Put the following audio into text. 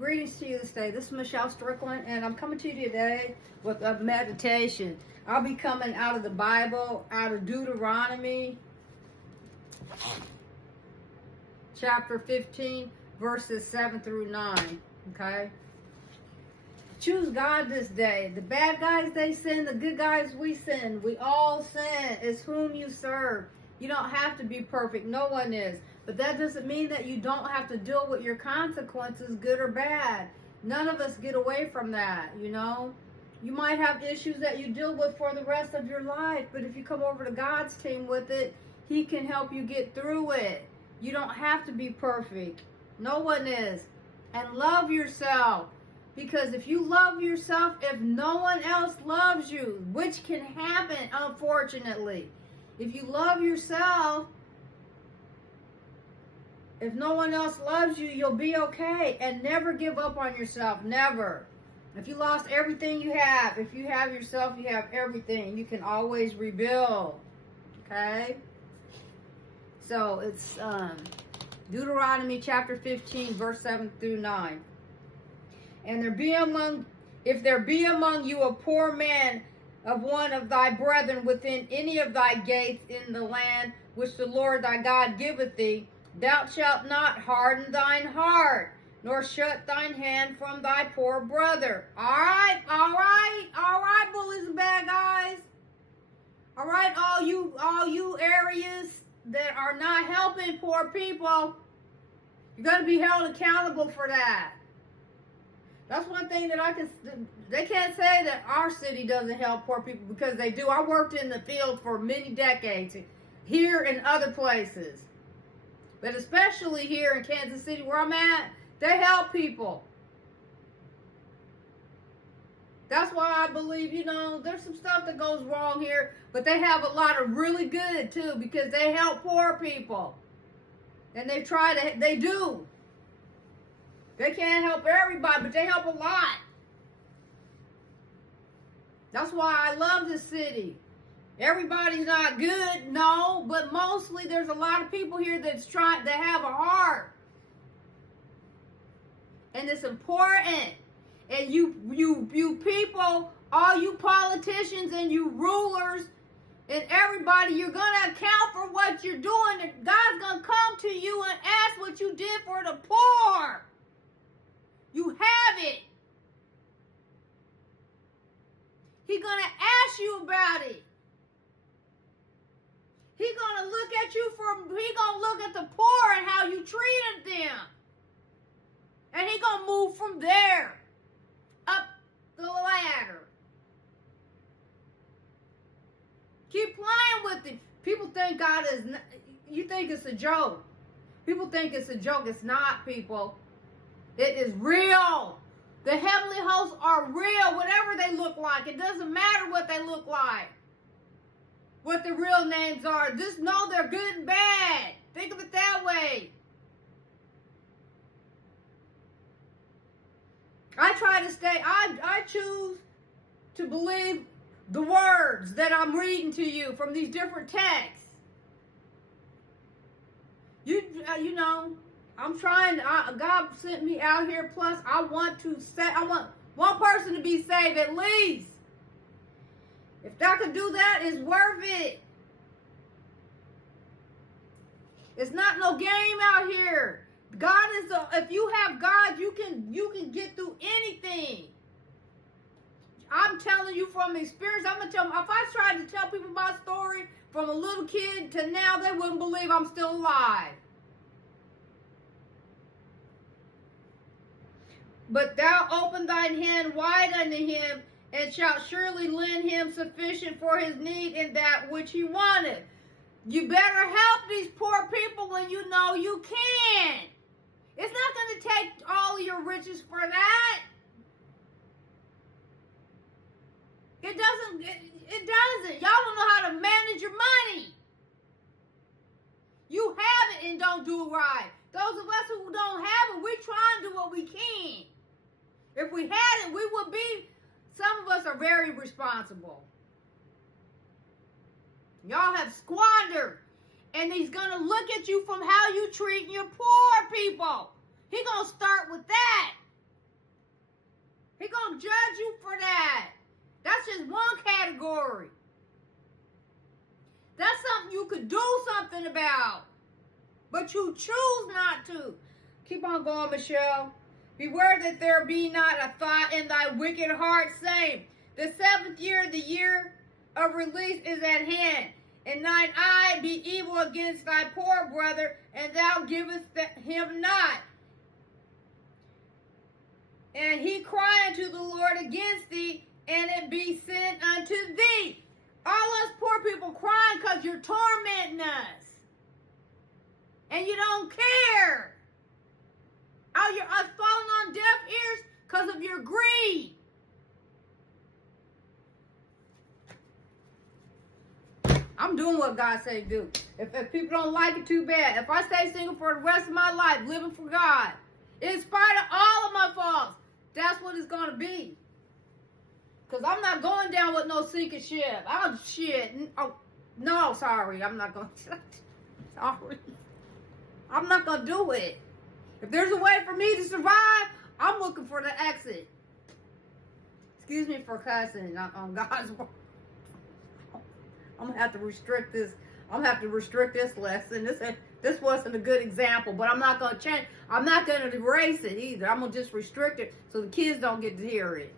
Greetings to you this day. This is Michelle Strickland, and I'm coming to you today with a meditation. I'll be coming out of the Bible, out of Deuteronomy, chapter 15, verses 7 through 9. Okay? Choose God this day. The bad guys, they sin. The good guys, we sin. We all sin. It's whom you serve. You don't have to be perfect. No one is. But that doesn't mean that you don't have to deal with your consequences, good or bad. None of us get away from that, you know. You might have issues that you deal with for the rest of your life. But if you come over to God's team with it, He can help you get through it. You don't have to be perfect. No one is. And love yourself. Because if you love yourself, if no one else loves you, which can happen, unfortunately. If you love yourself, if no one else loves you, you'll be okay. And never give up on yourself. Never. If you lost everything you have, if you have yourself, you have everything. You can always rebuild. Okay? So it's Deuteronomy chapter 15, verse 7 through 9. And if there be among you a poor man of one of thy brethren within any of thy gates in the land which the Lord thy God giveth thee, thou shalt not harden thine heart, nor shut thine hand from thy poor brother. All right, bullies and bad guys. All right, all you areas that are not helping poor people, you're going to be held accountable for that. That's one thing that they can't say that our city doesn't help poor people, because they do. I worked in the field for many decades, here and other places. But especially here in Kansas City where I'm at, they help people. That's why I believe, there's some stuff that goes wrong here, but they have a lot of really good too, because they help poor people. And they do. They can't help everybody, but they help a lot. That's why I love this city. Everybody's not good, no, but mostly there's a lot of people here that have a heart. And it's important. And you people, all you politicians and you rulers and everybody, you're going to account for what you're doing. God's going to come to you and ask what you did for the poor. You have it. He's going to ask you about it. He's going to look at you he's going to look at the poor and how you treated them. And he's going to move from there up the ladder. Keep playing with it. People think you think it's a joke. People think it's a joke. It's not, people. It is real. The heavenly hosts are real, whatever they look like. It doesn't matter what they look like. What the real names are. Just know they're good and bad. Think of it that way. I choose to believe the words that I'm reading to you from these different texts. I'm trying, God sent me out here, plus I want one person to be saved at least. If that could do that, it's worth it. It's not no game out here. If you have God, you can get through anything. I'm telling you from experience. I'm going to tell them, if I tried to tell people my story from a little kid to now, they wouldn't believe I'm still alive. But thou open thine hand wide unto him, and shalt surely lend him sufficient for his need in that which he wanted. You better help these poor people when you know you can. It's not going to take all of your riches for that. It doesn't. Y'all don't know how to manage your money. You have it and don't do it right. Those of us who don't have it, we try and do what we can. If we had it, we would be, some of us are very responsible. Y'all have squandered. And he's going to look at you from how you treat your poor people. He's going to start with that. don't judge you for that. That's just one category. That's something you could do something about. But you choose not to. Keep on going, Michelle. Beware that there be not a thought in thy wicked heart, saying, the 7th year, the year of release is at hand, and thine eye be evil against thy poor brother, and thou givest him not. And he cry unto the Lord against thee, and it be sent unto thee. All us poor people crying because you're tormenting us. And you don't care. Oh, you're falling on deaf ears because of your greed. I'm doing what God said do. If people don't like it, too bad. If I stay single for the rest of my life, living for God, in spite of all of my faults, that's what it's going to be. Because I'm not going down with no sinking ship. Oh, shit. Oh, no, sorry. I'm not going to. Sorry. I'm not going to do it. If there's a way for me to survive, I'm looking for the exit. Excuse me for cussing on God's word. I'm going to have to restrict this. I'm going to have to restrict this lesson. This wasn't a good example, but I'm not going to change. I'm not going to erase it either. I'm going to just restrict it so the kids don't get to hear it.